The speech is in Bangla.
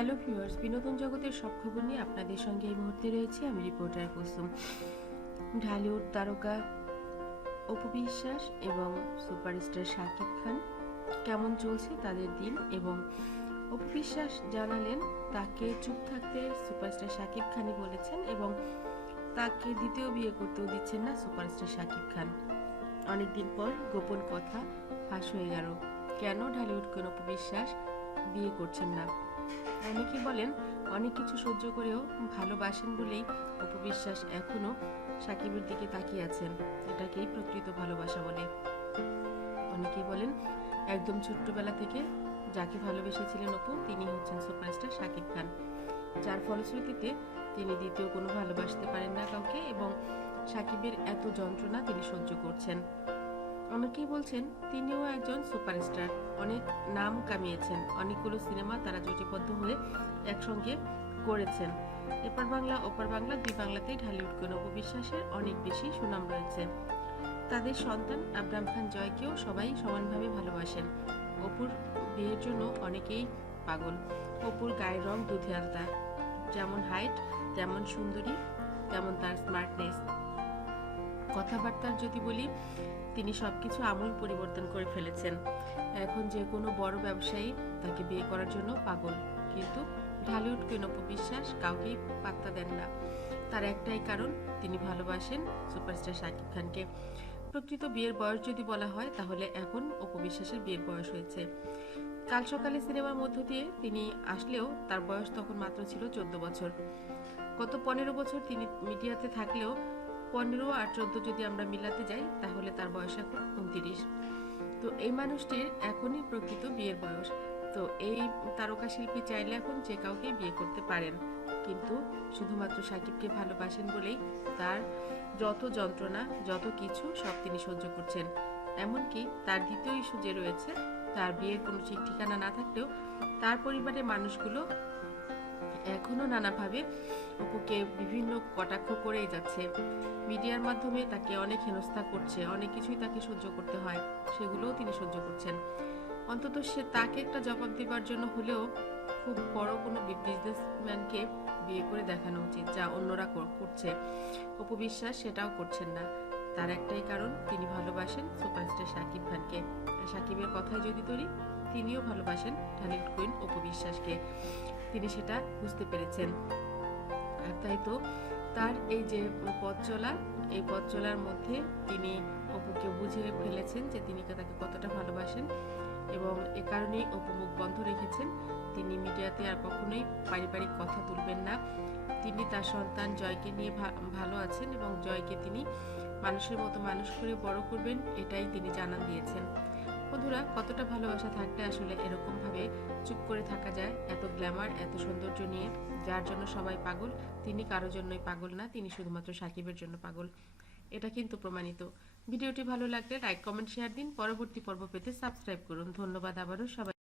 বিনোদন জগতের সব খবর নিয়ে আপনাদের সঙ্গে এই মুহূর্তে রয়েছে। আমি রিপোর্টার কুসুম। ঢালিউড তারকা অপু বিশ্বাস এবং সুপারস্টার শাকিব খান কেমন চলছে তাদের দিন? এবং অপু বিশ্বাস জানালেন, তাকে চুপ থাকতে সুপারস্টার শাকিব খানই বলেছেন এবং তাকে দ্বিতীয় বিয়ে করতেও দিচ্ছেন না সুপারস্টার শাকিব খান। অনেকদিন পর গোপন কথা ফাঁস হয়ে গেল। কেন ঢালিউড কোন অপু বিশ্বাস বিয়ে করছেন না? অনেকে বলেন, অনেক কিছু সহ্য করেও ভালোবাসেন বলেই অপু বিশ্বাস এখনও সাকিবের দিকে তাকিয়ে আছেন। এটাকেই প্রকৃত ভালোবাসা বলে। অনেকেই বলেন, একদম ছোট্টবেলা থেকে যাকে ভালোবেসেছিলেন অপু, তিনি হচ্ছেন সুপারস্টার শাকিব খান। যার ফলশ্রুতিতে তিনি দ্বিতীয় কোনো ভালোবাসতে পারেন না কাউকে এবং সাকিবের এত যন্ত্রণা তিনি সহ্য করছেন। অনেকেই বলছেন তিনিও একজন সুপারস্টার। অনেক নাম কামিয়েছেন। অনেকগুলো সিনেমা তারা জুটিবদ্ধ হয়ে একসঙ্গে করেছেন। এপার বাংলা, ওপার বাংলা, দুই বাংলাতেই ঢালিউড কোন বিশ্বাসের অনেক বেশি সুনাম রয়েছে। তাদের সন্তান আব্রাম খান জয়কেও সবাই সমানভাবে ভালোবাসেন। অপুর বিয়ের জন্য অনেকেই পাগল। অপুর গায়ের রং দুধে আলতা। যেমন হাইট, তেমন সুন্দরী, তেমন তার স্মার্টনেস। কথাবার্তার যদি বলি, তিনি সবকিছু আমূল পরিবর্তন করে ফেলেছেন। এখন যে কোনো বড় ব্যবসায়ী তাকে বিয়ে করার জন্য পাগল। কিন্তু ঢালিউড কেন বিশ্বাস কাউকেই পাত্তা দেন না। তার একটাই কারণ, তিনি ভালোবাসেন সুপারস্টার শাকিব খানকে। প্রকৃত বিয়ের বয়স যদি বলা হয়, তাহলে এখন অপবিশ্বাসের বিয়ের বয়স হয়েছে। কাল সকালে সিনেমার মধ্য দিয়ে তিনি আসলেও তার বয়স তখন মাত্র ছিল চোদ্দ বছর। গত পনেরো বছর তিনি মিডিয়াতে থাকলেও পনেরো আর চোদ্দ যদি আমরা মিলাতে যাই, তাহলে তার বয়স এখন উনত্রিশ। তো এই মানুষটির এখনই প্রকৃত বিয়ের বয়স। তো এই তারকা শিল্পী চাইলে এখন যে কাউকে বিয়ে করতে পারেন। কিন্তু শুধুমাত্র সাকিবকে ভালোবাসেন বলেই তার যত যন্ত্রণা, যত কিছু সব তিনি সহ্য করছেন। এমনকি তার দ্বিতীয় ইস্যু যে রয়েছে, তার বিয়ের কোনো ঠিক ঠিকানা না থাকলেও তার পরিবারের মানুষগুলো এখনও নানাভাবে অপুকে বিভিন্ন কটাক্ষ করেই যাচ্ছে। মিডিয়ার মাধ্যমে তাকে অনেক হেনস্থা করছে, অনেক কিছুই তাকে সহ্য করতে হয়, সেগুলোও তিনি সহ্য করছেন। অন্তত সে তাকে একটা জবাব দেবার জন্য হলেও খুব বড় কোনো বিজনেসম্যানকে বিয়ে করে দেখানো উচিত, যা অন্যরা করছে। অপু বিশ্বাস সেটাও করছেন না। তার একটাই কারণ, তিনি ভালোবাসেন সুপারস্টার সাকিব খানকে। সাকিবের কথাই যদি ধরি তিনিও ভালোবাসেন ঢালিউড কুইন অপু বিশ্বাসকে। তিনি সেটা বুঝতে পেরেছেন। আর তাই তো তার এই যে পথ চলা, এই পথ চলার মধ্যে তিনি অপুকে বুঝে ফেলেছেন যে তিনি তাকে কতটা ভালোবাসেন এবং এ কারণেই অপু মুখ বন্ধ রেখেছেন। তিনি মিডিয়াতে আর কখনোই পারিবারিক কথা তুলবেন না। তিনি তার সন্তান জয়কে নিয়ে ভালো আছেন এবং জয়কে তিনি মানুষের মতো মানুষ করে বড় করবেন, এটাই তিনি জানান দিয়েছেন। বন্ধুরা, কতটা ভালোবাসা থাকলে আসলে এরকম ভাবে চুপ করে থাকা যায়? এত গ্ল্যামার এত সৌন্দর্য নিয়ে যার জন্য সবাই পাগল? তিনি কারও জন্যই পাগল না, তিনি শুধুমাত্র সাকিবের জন্য পাগল। এটা কিন্তু প্রমাণিত। ভিডিওটি ভালো লাগলে লাইক কমেন্ট শেয়ার দিন। পরবর্তী পর্ব পেতে সাবস্ক্রাইব করুন। ধন্যবাদ আবারও সবাই।